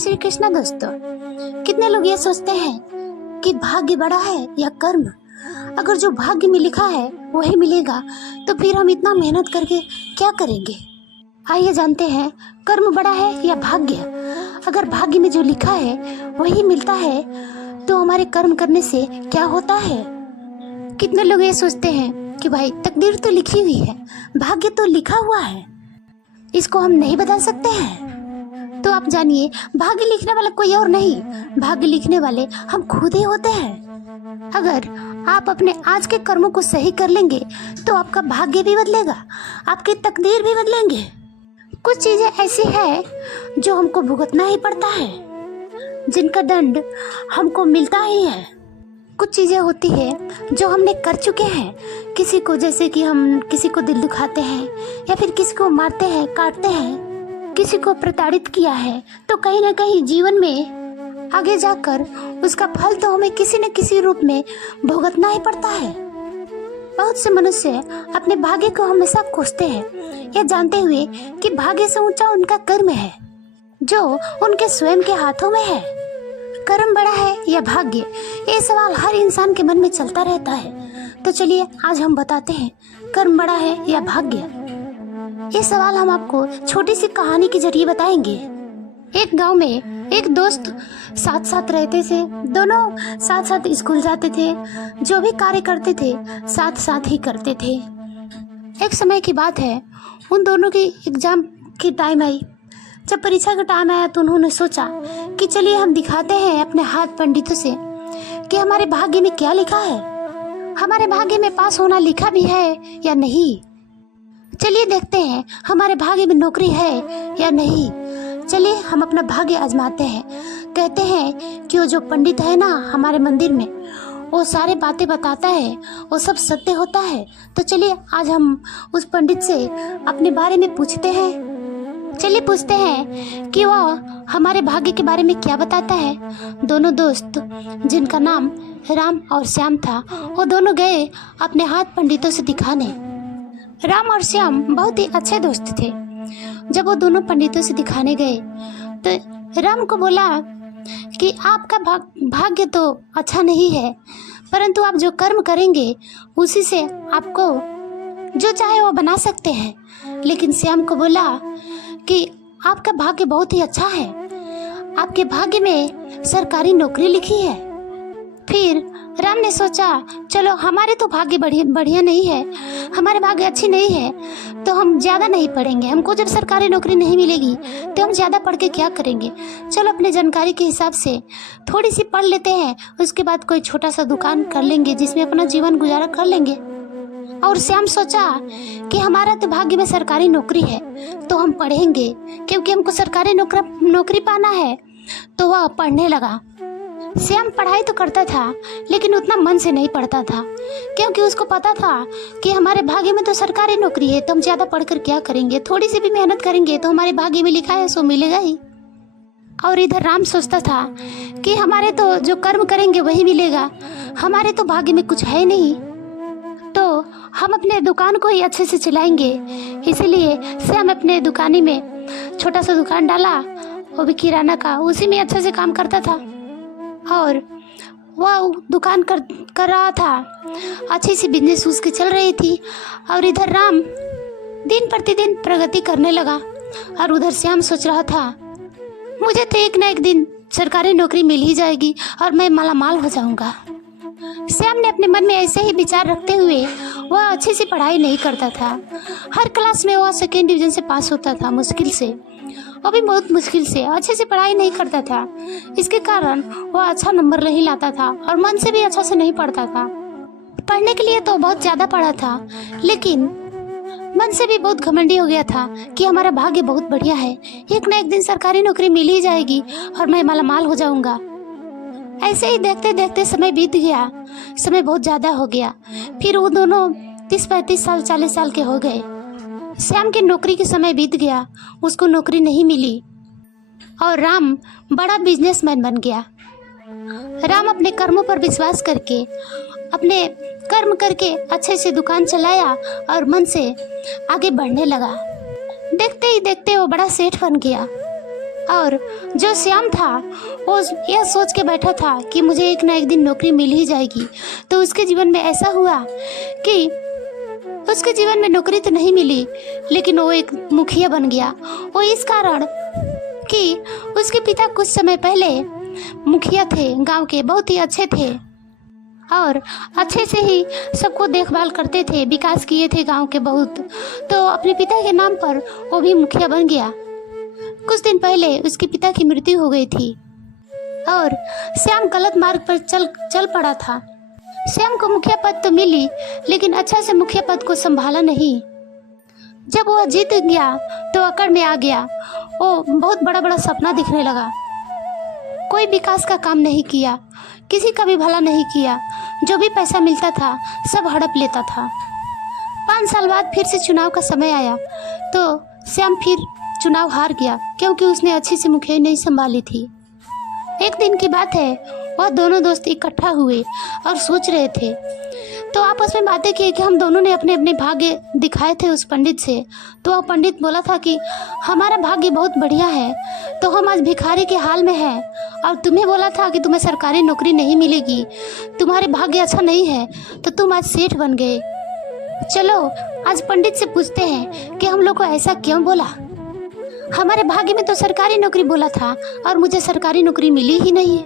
श्री कृष्णा दोस्तों। कितने लोग ये सोचते हैं कि भाग्य बड़ा है या कर्म। अगर जो भाग्य में लिखा है वही मिलेगा तो फिर हम इतना मेहनत करके क्या करेंगे। आइए जानते हैं कर्म बड़ा है या भाग्य। अगर भाग्य में जो लिखा है वही मिलता है तो हमारे कर्म करने से क्या होता है। कितने लोग ये सोचते हैं कि भाई तकदीर तो लिखी हुई है, भाग्य तो लिखा हुआ है, इसको हम नहीं बदल सकते हैं। तो आप जानिए भाग्य लिखने वाला कोई और नहीं, भाग्य लिखने वाले हम खुद ही होते हैं। अगर आप अपने आज के कर्मों को सही कर लेंगे तो आपका भाग्य भी बदलेगा, आपकी तकदीर भी बदलेंगे। कुछ चीजें ऐसी है जो हमको भुगतना ही पड़ता है, जिनका दंड हमको मिलता ही है। कुछ चीजें होती है जो हमने कर चुके हैं किसी को, जैसे कि हम किसी को दिल दुखाते हैं या फिर किसी को मारते हैं, काटते हैं, किसी को प्रताड़ित किया है, तो कहीं ना कहीं जीवन में आगे जाकर उसका फल तो हमें किसी न किसी रूप में भुगतना ही पड़ता है। बहुत से मनुष्य अपने भाग्य को हमेशा कोसते हैं, यह जानते हुए कि भाग्य से ऊंचा उनका कर्म है जो उनके स्वयं के हाथों में है। कर्म बड़ा है या भाग्य, ये सवाल हर इंसान के मन में चलता रहता है। तो चलिए आज हम बताते हैं कर्म बड़ा है या भाग्य। ये सवाल हम आपको छोटी सी कहानी के जरिए बताएंगे। एक गांव में एक दोस्त साथ साथ रहते थे, दोनों साथ साथ स्कूल जाते थे, जो भी कार्य करते थे साथ साथ ही करते थे। एक समय की बात है, उन दोनों की एग्जाम की टाइम आई। जब परीक्षा का टाइम आया तो उन्होंने सोचा कि चलिए हम दिखाते हैं अपने हाथ पंडितों से कि हमारे भाग्य में क्या लिखा है, हमारे भाग्य में पास होना लिखा भी है या नहीं। चलिए देखते हैं हमारे भाग्य में नौकरी है या नहीं। चलिए हम अपना भाग्य आजमाते हैं। कहते हैं कि वो जो पंडित है ना हमारे मंदिर में, वो सारे बातें बताता है, वो सब सत्य होता है। तो चलिए आज हम उस पंडित से अपने बारे में पूछते हैं। चलिए पूछते हैं कि वह हमारे भाग्य के बारे में क्या बताता है। दोनों दोस्त, जिनका नाम राम और श्याम था, वो दोनों गए अपने हाथ पंडितों से दिखाने। राम और श्याम बहुत ही अच्छे दोस्त थे। जब वो दोनों पंडितों से दिखाने गए तो राम को बोला कि आपका भाग्य तो अच्छा नहीं है, परंतु आप जो कर्म करेंगे उसी से आपको जो चाहे वो बना सकते हैं। लेकिन श्याम को बोला कि आपका भाग्य बहुत ही अच्छा है, आपके भाग्य में सरकारी नौकरी लिखी है। फिर राम ने सोचा चलो हमारे तो भाग्य बढ़िया नहीं है, हमारे भाग्य अच्छी नहीं है, तो हम ज़्यादा नहीं पढ़ेंगे। हमको जब सरकारी नौकरी नहीं मिलेगी तो हम ज़्यादा पढ़ के क्या करेंगे। चलो अपने जानकारी के हिसाब से थोड़ी सी पढ़ लेते हैं, उसके बाद कोई छोटा सा दुकान कर लेंगे जिसमें अपना जीवन गुजारा कर लेंगे। और श्याम सोचा कि हमारा तो भाग्य में सरकारी नौकरी है तो हम पढ़ेंगे, क्योंकि हमको सरकारी नौकरी पाना है। तो वह पढ़ने लगा। श्याम पढ़ाई तो करता था लेकिन उतना मन से नहीं पढ़ता था, क्योंकि उसको पता था कि हमारे भाग्य में तो सरकारी नौकरी है, तो हम ज़्यादा पढ़कर क्या करेंगे, थोड़ी सी भी मेहनत करेंगे तो हमारे भाग्य में लिखा है सो मिलेगा ही। और इधर राम सोचता था कि हमारे तो जो कर्म करेंगे वही मिलेगा, हमारे तो भाग्य में कुछ है नहीं, तो हम अपने दुकान को ही अच्छे से चलाएंगे। इसीलिए श्याम अपने दुकानी में छोटा सा दुकान डाला, वो भी किराना का, उसी में अच्छे से काम करता था और वह दुकान कर रहा था। अच्छी सी बिजनेस उसकी चल रही थी और इधर राम दिन प्रतिदिन प्रगति करने लगा। और उधर श्याम सोच रहा था मुझे तो एक ना एक दिन सरकारी नौकरी मिल ही जाएगी और मैं मालामाल हो जाऊंगा। श्याम ने अपने मन में ऐसे ही विचार रखते हुए वह अच्छी सी पढ़ाई नहीं करता था। हर क्लास में वह सेकेंड डिवीजन से पास होता था, मुश्किल से, वो भी बहुत मुश्किल से। अच्छे से पढ़ाई नहीं करता था, इसके कारण वह अच्छा नंबर नहीं लाता था और मन से भी अच्छा से नहीं पढ़ता था। पढ़ने के लिए तो बहुत ज़्यादा पढ़ा था, लेकिन मन से भी बहुत घमंडी हो गया था कि हमारा भाग्य बहुत बढ़िया है, एक ना एक दिन सरकारी नौकरी मिल ही जाएगी और मैं मालामाल हो जाऊंगा। ऐसे ही देखते देखते समय बीत गया, समय बहुत ज़्यादा हो गया। फिर वो दोनों 30-35 साल 40 साल के हो गए। श्याम की नौकरी के समय बीत गया, उसको नौकरी नहीं मिली और राम बड़ा बिजनेसमैन बन गया। राम अपने कर्मों पर विश्वास करके, अपने कर्म करके अच्छे से दुकान चलाया और मन से आगे बढ़ने लगा। देखते ही देखते वो बड़ा सेठ बन गया। और जो श्याम था वो यह सोच के बैठा था कि मुझे एक ना एक दिन नौकरी मिल ही जाएगी। तो उसके जीवन में ऐसा हुआ कि उसके जीवन में नौकरी तो नहीं मिली, लेकिन वो एक मुखिया बन गया। वो इस कारण कि उसके पिता कुछ समय पहले मुखिया थे, गांव के बहुत ही अच्छे थे और अच्छे से ही सबको देखभाल करते थे, विकास किए थे गांव के बहुत। तो अपने पिता के नाम पर वो भी मुखिया बन गया। कुछ दिन पहले उसके पिता की मृत्यु हो गई थी और श्याम गलत मार्ग पर चल पड़ा था। श्याम को मुखिया पद तो मिली, लेकिन अच्छा से मुखिया पद को संभाला नहीं। जब वह जीत गया तो अकड़ में आ गया। वो बहुत बड़ा बड़ा सपना दिखने लगा। कोई विकास का काम नहीं किया, किसी का भी भला नहीं किया। जो भी पैसा मिलता था सब हड़प लेता था। 5 साल बाद फिर से चुनाव का समय आया तो श्याम फिर चुनाव हार गया, क्योंकि उसने अच्छी से मुखिया नहीं संभाली थी। एक दिन की बात है, वह दोनों दोस्त इकट्ठा हुए और सोच रहे थे। तो आपस में बातें की कि हम दोनों ने अपने अपने भाग्य दिखाए थे उस पंडित से। तो वह पंडित बोला था कि हमारा भाग्य बहुत बढ़िया है, तो हम आज भिखारी के हाल में हैं, और तुम्हें बोला था कि तुम्हें सरकारी नौकरी नहीं मिलेगी, तुम्हारे भाग्य अच्छा नहीं है, तो तुम आज सेठ बन गए। चलो आज पंडित से पूछते हैं कि हम लोग को ऐसा क्यों बोला। हमारे भाग्य में तो सरकारी नौकरी बोला था और मुझे सरकारी नौकरी मिली ही नहीं,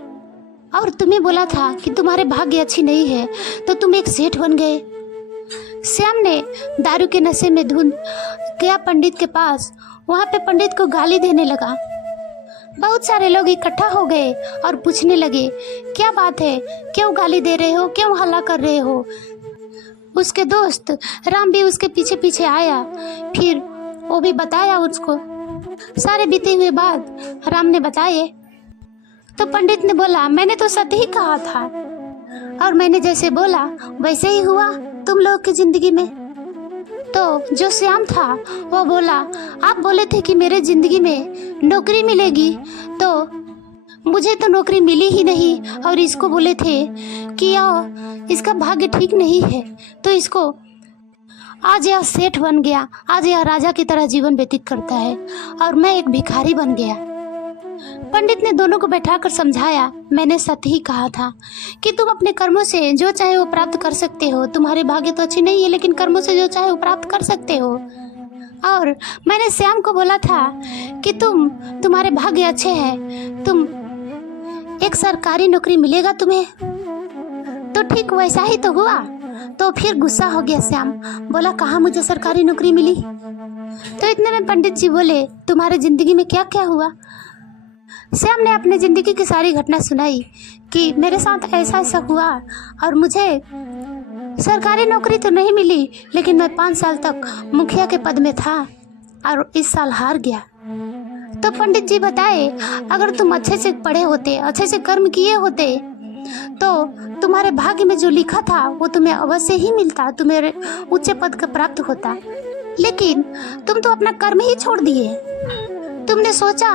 और तुम्हें बोला था कि तुम्हारे भाग्य अच्छी नहीं है, तो तुम एक सेठ बन गए। श्याम ने दारू के नशे में धुंध गया पंडित के पास। वहाँ पे पंडित को गाली देने लगा। बहुत सारे लोग इकट्ठा हो गए और पूछने लगे, क्या बात है, क्यों गाली दे रहे हो, क्यों हल्ला कर रहे हो। उसके दोस्त राम भी उसके पीछे पीछे आया, फिर वो भी बताया उसको। सारे बीते हुए बाद राम ने बताए तो पंडित ने बोला, मैंने तो सच ही कहा था, और मैंने जैसे बोला वैसे ही हुआ तुम लोग की जिंदगी में। तो जो श्याम था वो बोला, आप बोले थे कि मेरे जिंदगी में नौकरी मिलेगी, तो मुझे तो नौकरी मिली ही नहीं, और इसको बोले थे कि इसका भाग्य ठीक नहीं है, तो इसको आज यह सेठ बन गया, आज यह राजा की तरह जीवन व्यतीत करता है, और मैं एक भिखारी बन गया। पंडित ने दोनों को बैठाकर समझाया, मैंने सत्य ही कहा था कि तुम अपने कर्मों से जो चाहे वो प्राप्त कर सकते हो। तुम्हारे भाग्य तो अच्छी नहीं है, लेकिन कर्मों से जो चाहे वो प्राप्त कर सकते हो। और मैंने श्याम को बोला था कि तुम्हारे भाग्य अच्छे हैं, तुम एक सरकारी नौकरी मिलेगा तुम्हें, तो ठीक वैसा ही तो हुआ। तो फिर गुस्सा हो गया श्याम, बोला कहाँ मुझे सरकारी नौकरी मिली। तो इतने में पंडित जी बोले, तुम्हारे जिंदगी में क्या क्या हुआ। श्याम ने अपने जिंदगी की सारी घटना सुनाई कि मेरे साथ ऐसा ऐसा हुआ, और मुझे सरकारी नौकरी तो नहीं मिली, लेकिन मैं 5 साल तक मुखिया के पद में था और इस साल हार गया। तो पंडित जी बताए, अगर तुम अच्छे से पढ़े होते, अच्छे से कर्म किए होते, तो तुम्हारे भाग्य में जो लिखा था वो तुम्हें अवश्य ही मिलता, तुम्हें उच्च पद का प्राप्त होता। लेकिन तुम तो अपना कर्म ही छोड़ दिए। तुमने सोचा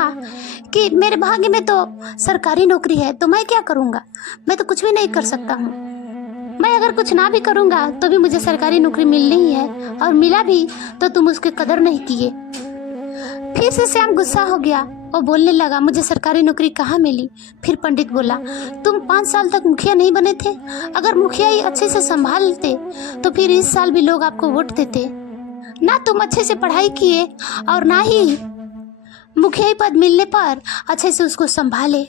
कि मेरे भाग्य में तो सरकारी नौकरी है, तो मैं क्या करूँगा, मैं तो कुछ भी नहीं कर सकता हूँ। मैं अगर कुछ ना भी करूँगा तो भी मुझे सरकारी नौकरी मिलनी ही है, और मिला भी तो तुम उसकी कदर नहीं किए। फिर से श्याम गुस्सा हो गया और बोलने लगा, मुझे सरकारी नौकरी कहाँ मिली। फिर पंडित बोला, तुम 5 साल तक मुखिया नहीं बने थे, अगर मुखिया ही अच्छे से संभालते तो फिर इस साल भी लोग आपको वोट देते। ना तुम अच्छे से पढ़ाई किए और ना ही मुखिया पद मिलने पर अच्छे से उसको संभाले।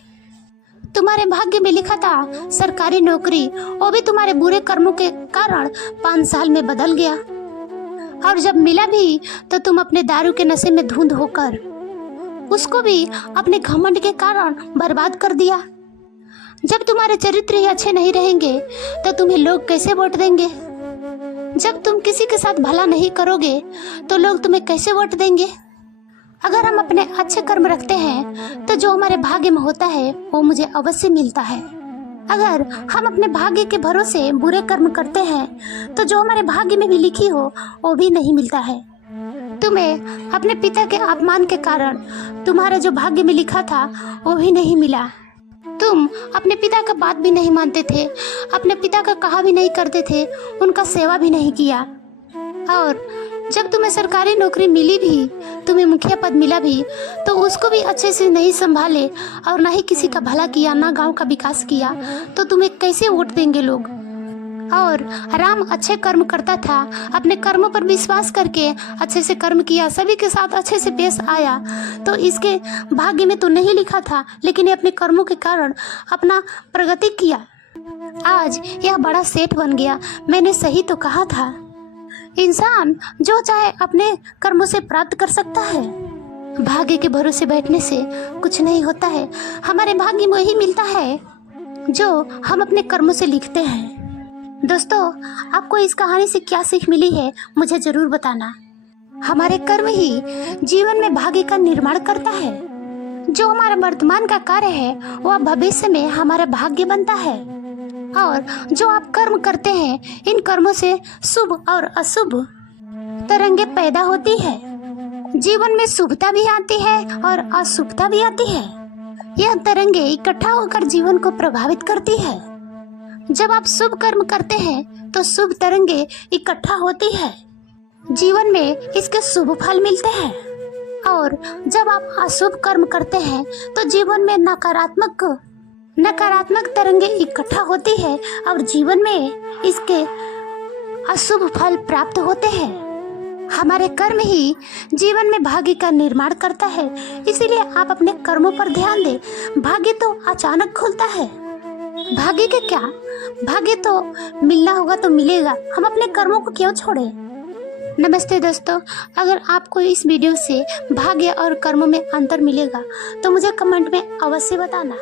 तुम्हारे भाग्य में लिखा था सरकारी नौकरी, वो भी तुम्हारे बुरे कर्मों के कारण 5 साल में बदल गया, और जब मिला भी तो तुम अपने दारू के नशे में धुंध होकर उसको भी अपने घमंड के कारण बर्बाद कर दिया। जब तुम्हारे चरित्र ही अच्छे नहीं रहेंगे तो तुम्हें लोग कैसे वोट देंगे। जब तुम किसी के साथ भला नहीं करोगे तो लोग तुम्हें कैसे वोट देंगे। अगर हम अपने अच्छे कर्म रखते हैं तो जो हमारे भाग्य में होता है वो मुझे अवश्य मिलता है। अगर हम अपने भाग्य के भरोसे बुरे कर्म करते हैं तो जो हमारे भाग्य में भी लिखी हो वो भी नहीं मिलता है। तुम्हें अपने पिता के अपमान के कारण तुम्हारा जो भाग्य में लिखा था वो भी नहीं मिला। तुम अपने पिता का बात भी नहीं मानते थे, अपने पिता का कहा भी नहीं करते थे, उनका सेवा भी नहीं किया, और जब तुम्हें सरकारी नौकरी मिली भी, तुम्हें मुखिया पद मिला भी, तो उसको भी अच्छे से नहीं संभाले और ना ही किसी का भला किया, ना गांव का विकास किया, तो तुम्हें कैसे वोट देंगे लोग। और राम अच्छे कर्म करता था, अपने कर्मों पर विश्वास करके अच्छे से कर्म किया, सभी के साथ अच्छे से पेश आया, तो इसके भाग्य में तो नहीं लिखा था, लेकिन ये अपने कर्मों के कारण अपना प्रगति किया। आज यह बड़ा सेठ बन गया। मैंने सही तो कहा था, इंसान जो चाहे अपने कर्मों से प्राप्त कर सकता है। भाग्य के भरोसे बैठने से कुछ नहीं होता है। हमारे भाग्य में वही मिलता है जो हम अपने कर्मों से लिखते हैं। दोस्तों, आपको इस कहानी से क्या सीख मिली है, मुझे जरूर बताना। हमारे कर्म ही जीवन में भाग्य का निर्माण करता है। जो हमारा वर्तमान का कार्य है वह भविष्य में हमारा भाग्य बनता है। और जो आप कर्म करते हैं, इन कर्मों से शुभ और अशुभ तरंगे पैदा होती है। जीवन में शुभता भी आती है और अशुभता भी आती है। यह तरंगे इकट्ठा होकर जीवन को प्रभावित करती है। जब आप शुभ कर्म करते हैं तो शुभ तरंगे इकट्ठा होती है, जीवन में इसके शुभ फल मिलते हैं। और जब आप अशुभ कर्म करते हैं तो जीवन में नकारात्मक तरंगे इकट्ठा होती है और जीवन में इसके अशुभ फल प्राप्त होते हैं। हमारे कर्म ही जीवन में भाग्य का निर्माण करता है, इसीलिए आप अपने कर्मों पर ध्यान दें। भाग्य तो अचानक खुलता है। भाग्य के क्या, भाग्य तो मिलना होगा तो मिलेगा, हम अपने कर्मों को क्यों छोड़े। नमस्ते दोस्तों, अगर आपको इस वीडियो से भाग्य और कर्मों में अंतर मिलेगा तो मुझे कमेंट में अवश्य बताना।